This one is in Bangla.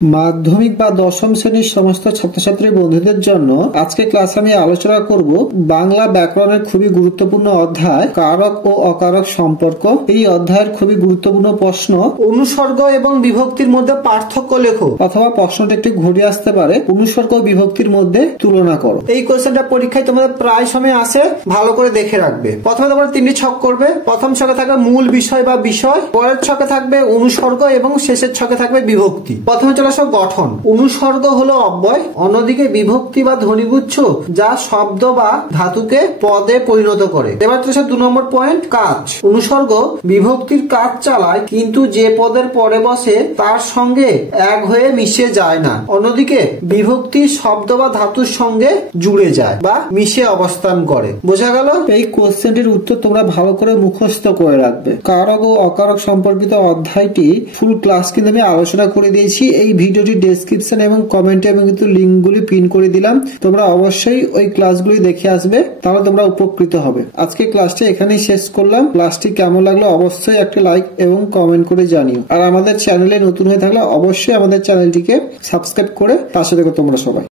মাধ্যমিক বা দশম শ্রেণীর সমস্ত ছাত্রছাত্রী বন্ধুদের জন্য আজকে ক্লাসে আমি আলোচনা করব বাংলা ব্যাকরণের খুবই গুরুত্বপূর্ণ অধ্যায় কারক ও অকারক সম্পর্ক। এই অধ্যায়ের খুবই গুরুত্বপূর্ণ প্রশ্ন, অনুসর্গ এবং বিভক্তির মধ্যে পার্থক্য লেখো, অথবা প্রশ্নটা একটু ঘুরে আসতে পারে, অনুসর্গ ও বিভক্তির মধ্যে তুলনা করো। এই কোশ্চেনটা পরীক্ষায় তোমাদের প্রায় সময় আসে, ভালো করে দেখে রাখবে। প্রথমে তোমরা তিনটি ছক করবে। প্রথম ছকে থাকবে মূল বিষয় বা বিষয়, পরের ছকে থাকবে অনুসর্গ এবং শেষের ছকে থাকবে বিভক্তি। প্রথমে গঠন। অনুসর্গ হলো অব্যয়, অন্যদিকে বিভক্তি বা ধ্বনিগুচ্ছ যা শব্দ বা ধাতুকে পদে পরিণত করে। এবার চলে 2 নম্বর পয়েন্ট, কাজ। অনুসর্গ বিভক্তির কাজ চালায়, কিন্তু যে পদের পরে বসে তার সঙ্গে এক হয়ে মিশে যায় না। অন্যদিকে বিভক্তি শব্দ বা ধাতুর সঙ্গে জুড়ে যায় বা মিশে অবস্থান করে। বোঝা গেল? এই কোশ্চেনটির উত্তর তোমরা ভালো করে মুখস্থ করে রাখবে। কারক ও অকারক সম্পর্কিত অধ্যায়টি ফুল ক্লাস কিন্তু আমি আলোচনা করে দিয়েছি। এই ভিডিওটি ডেসক্রিপশন এবং কমেন্টে আমি কিন্তু লিঙ্কগুলি পিন করে দিলাম, তোমরা অবশ্যই ওই ক্লাসগুলি দেখে আসবে, তাহলে তোমরা উপকৃত হবে। আজকে ক্লাসটি এখানেই শেষ করলাম। ক্লাসটি কেমন লাগলো অবশ্যই একটা লাইক এবং কমেন্ট করে জানিও। আর আমাদের চ্যানেলে নতুন হয়ে থাকলে অবশ্যই আমাদের চ্যানেলটিকে সাবস্ক্রাইব করে পাশে থেকো তোমরা সবাই।